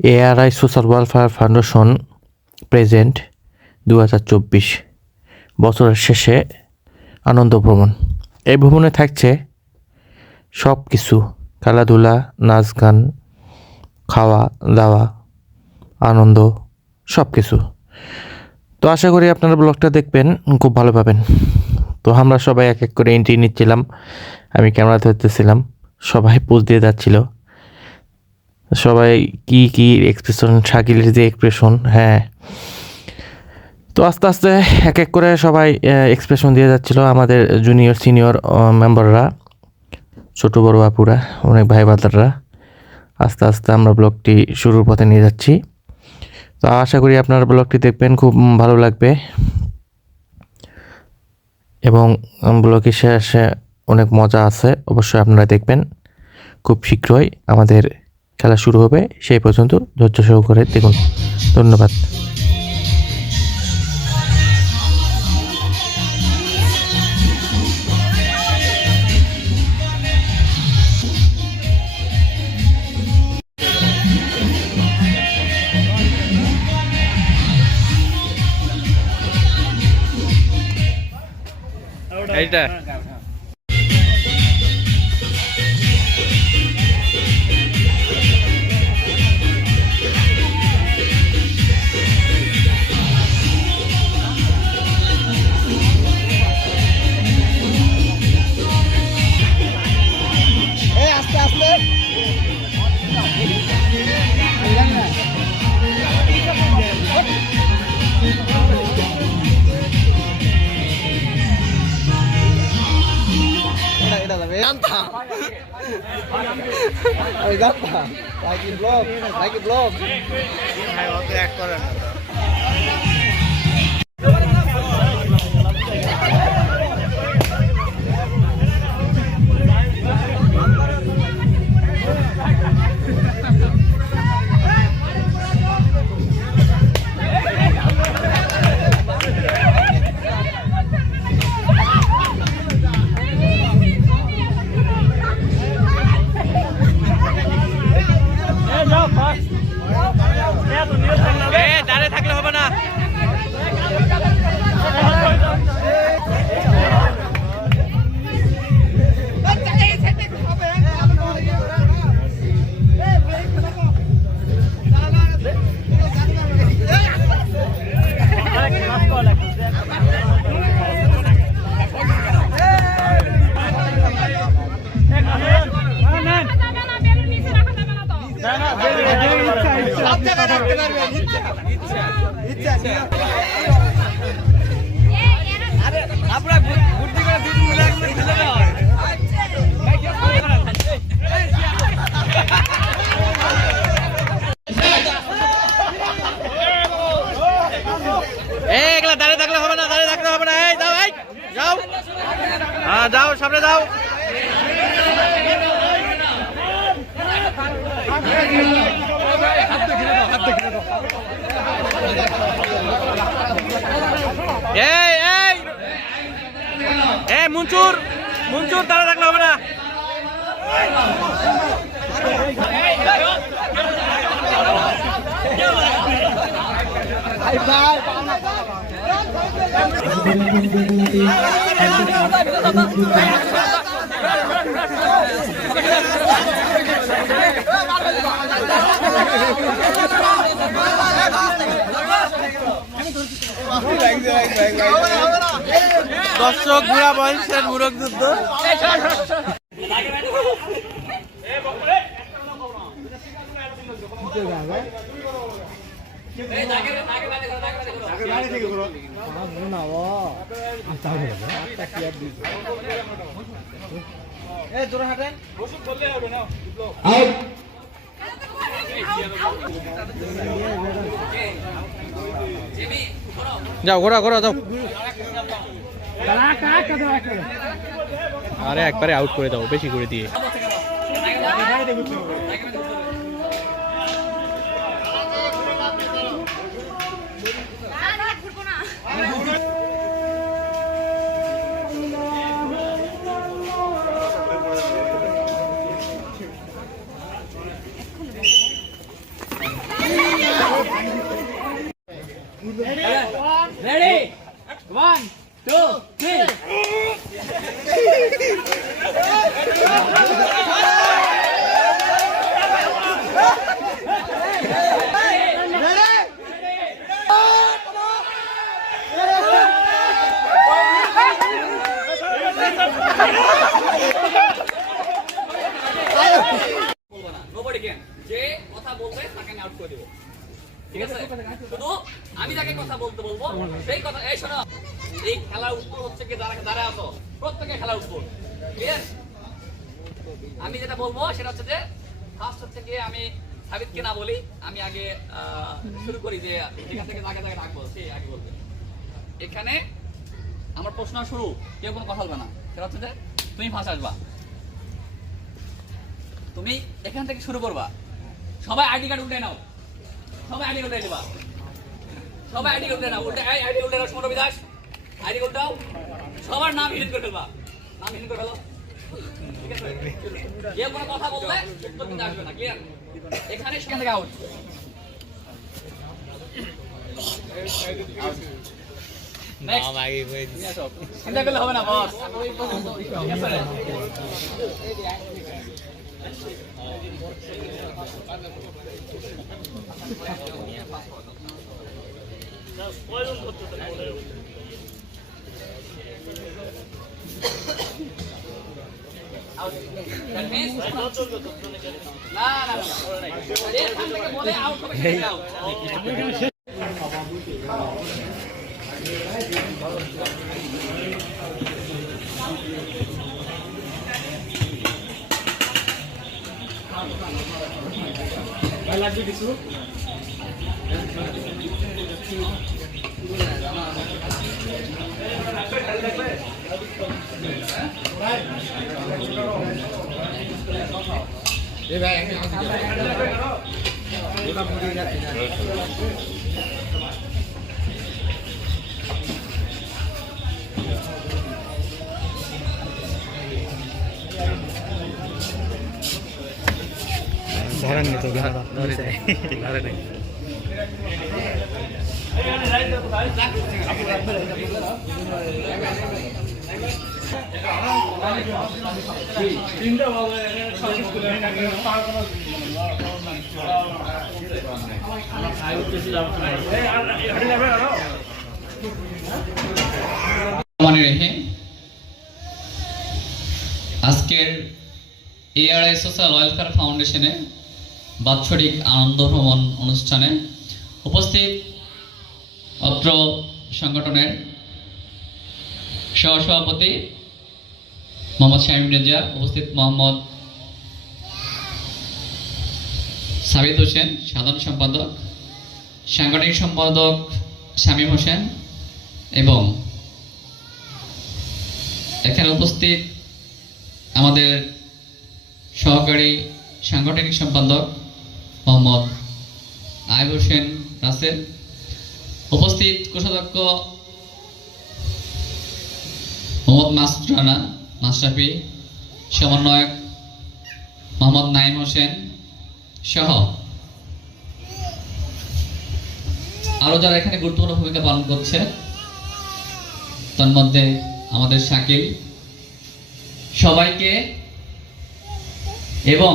ARI social welfare foundation present 2024 বছরের শেষে আনন্দ ভ্রমণ। এই ভ্রমণে থাকছে সব কিছু, খেলাধুলা, নাচ গান, খাওয়া দাওয়া, আনন্দ, সব কিছু। তো আশা করি আপনারা ব্লগটা দেখবেন, খুব ভালো পাবেন। তো আমরা সবাই এক এক করে এন্ট্রি নিচ্ছিলাম, আমি ক্যামেরা ধরতেছিলাম, সবাই পোজ দিয়ে যাচ্ছিল। সবাই কি এক্সপ্রেশন, শাকিলের যে এক্সপ্রেশন, হ্যাঁ। তো আস্তে আস্তে এক এক করে সবাই এক্সপ্রেশন দিয়ে যাচ্ছিল। আমাদের জুনিয়র সিনিয়র মেম্বাররা, ছোটো বড়ো আপুরা, অনেক ভাই বাদাররা। আস্তে আস্তে আমরা ব্লগটি শুরুর পথে নিয়ে যাচ্ছি। তো আশা করি আপনারা ব্লগটি দেখবেন, খুব ভালো লাগবে। এবং ব্লগের শেষে অনেক মজা আছে, অবশ্যই আপনারা দেখবেন। খুব শীঘ্রই আমাদের খেলা শুরু হবে, সেই পর্যন্ত ধৈর্য সহকারে দেখুন। ধন্যবাদ। এইটা দাঁড়িয়ে থাকলে হবে না। দাঁড়িয়ে থাকলে হবে না, দাঁড়িয়ে থাকলে হবে না। এই যাও, এই যাও, হ্যাঁ যাও, সামনে যাও। এই এই এই মুনচুর দাঁড়িয়ে থাকলে হবে না। দর্শক বুড়া বয়সের মুরগ যুদ্ধ। যাও, ঘোরা যাও। আরে একবারে আউট করে দাও, বেশি করে দিয়ে। Ready? 1, 2, 3. Nobody can. যে কথা বলবে তাকে আউট করে দেব। ঠিক আছে? শুধু আমি যাকে কথা বলতে বলবো সেই কথা এই শোনো। এই খেলার উত্তর হচ্ছে কি যারা আছো প্রত্যেককে খেলার উত্তর। ক্লিয়ার? আমি যেটা বলবো সেটা হচ্ছে যে ফার্স্ট হচ্ছে কি আমি সাবিতকে না বলি আমি আগে শুরু করি যে এখান থেকে যাকে যাকে ডাকবো সে আগে বলবে। এখানে আমার প্রশ্ন শুরু কেউ কোনো কথা বলবে না সেটা হচ্ছে যে তুমি ফার্স্ট আসবা তুমি এখান থেকে শুরু করবা সবাই আইডি কার্ড উঠে নাও সবাই আইডি উঠে নেবা সবাই আইডি উঠে নাও উঠে আইডি উঠে নাও সমর বিদাস আইডি কার্ড দাও সবার নাম হিট করে ফেলবা নাম হিট করে ফেলো ঠিক আছে কেউ কোনো কথা বললে উত্তর কিন্তু আসবে না ক্লিয়ার এখানে সেখান থেকে আউট চিন্তা করলে হবে না বস ঠিক আছে না না না এখান থেকে বলে আউট হবে সেটা আউট ভাই লাগবে কিছু ধরেন নি তো ধরে নেই আজকের এআরআই সোশ্যাল ওয়েলফেয়ার ফাউন্ডেশনে বাৎসরিক আনন্দ ভ্রমণ অনুষ্ঠানে উপস্থিত অত্র সংগঠনের সহসভাপতি মোহাম্মদ শামীম রেজা, উপস্থিত মোহাম্মদ সাবিত হোসেন সাধারণ সম্পাদক, সাংগঠনিক সম্পাদক শামীম হোসেন এবং এখানে উপস্থিত আমাদের সহকারী সাংগঠনিক সম্পাদক মোহাম্মদ আইব হোসেন রাসেল, উপস্থিত কোষাধ্যক্ষ মোহাম্মদ মাসুদ রানা মাশরাফি, সমন্বয়ক মোহাম্মদ নাইম হোসেন সহ আরো যারা এখানে গুরুত্বপূর্ণ ভূমিকা পালন করছে তার মধ্যে আমাদের শাকিল, সবাইকে এবং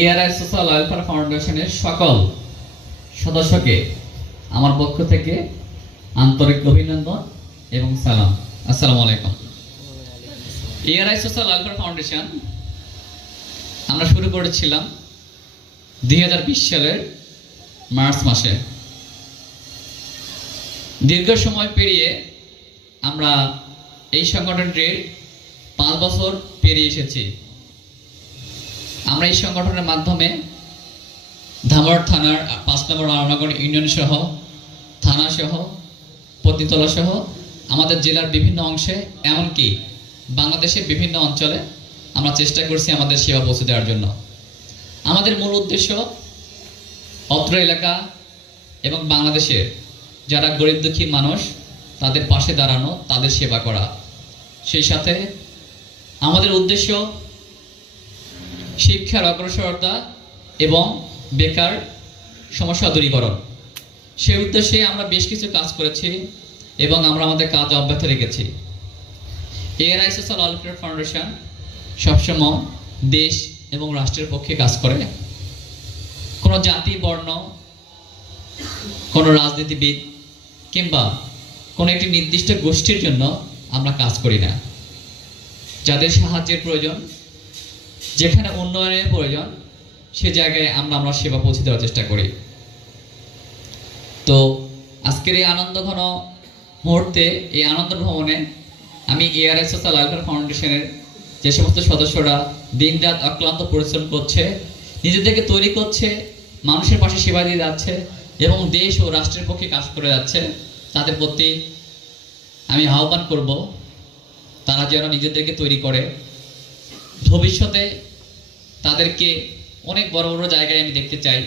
এআরআই সোশ্যাল ওয়েলফেয়ার ফাউন্ডেশনের সকল সদস্যকে আমার পক্ষ থেকে আন্তরিক অভিনন্দন এবং সালাম। আসসালামু আলাইকুম। এআরআই সোশ্যাল ওয়েলফেয়ার ফাউন্ডেশন আমরা শুরু করেছিলাম 2020 সালের মার্চ মাসে। দীর্ঘ সময় পেরিয়ে আমরা এই সংগঠনটির 5 বছর পেরিয়ে এসেছি। আমরা এই সংগঠনের মাধ্যমে ধামরাট থানার 5 নম্বর আরনগর ইউনিয়ন সহ থানা সহ পতিতলা সহ আমাদের জেলার বিভিন্ন অংশে এমনকি বাংলাদেশের বিভিন্ন অঞ্চলে আমরা চেষ্টা করছি আমাদের সেবা পৌঁছে দেওয়ার জন্য। আমাদের মূল উদ্দেশ্য অত্র এলাকা এবং বাংলাদেশের যারা গরিব দুঃখী মানুষ তাদের পাশে দাঁড়ানো, তাদের সেবা করা। সেই সাথে আমাদের উদ্দেশ্য শিক্ষার অগ্রসরতা এবং বেকার সমস্যা দূরীকরণ। সেই উদ্দেশ্যে আমরা বেশ কিছু কাজ করেছি এবং আমরা আমাদের কাজ অব্যাহত রেখেছি। এআরআই সোশ্যাল ওয়েলফেয়ার ফাউন্ডেশন সবসময় দেশ এবং রাষ্ট্রের পক্ষে কাজ করে। কোনো জাতি, বর্ণ, কোনো রাজনীতিবিদ কিংবা কোনো একটি নির্দিষ্ট গোষ্ঠীর জন্য আমরা কাজ করি না। যাদের সাহায্যের প্রয়োজন, যেখানে উন্নয়নের প্রয়োজন, সে জায়গায় আমরা সেবা পৌঁছে দেওয়ার চেষ্টা করি। তো আজকের এই আনন্দঘন মুহূর্তে, এই আনন্দ ভ্রমণে আমি এআরআই সোশ্যাল ওয়েলফেয়ার ফাউন্ডেশনের যে সমস্ত সদস্যরা দিনরাত অক্লান্ত পরিশ্রম করছে, নিজেদেরকে তৈরি করছে, মানুষের পাশে সেবা দিয়ে যাচ্ছে এবং দেশ ও রাষ্ট্রের পক্ষে কাজ করে যাচ্ছে, তাদের প্রতি আমি আহ্বান করব তারা যেন নিজেদেরকে তৈরি করে। ভবিষ্যতে তাদেরকে অনেক বড় বড় জায়গায় আমি দেখতে চাই।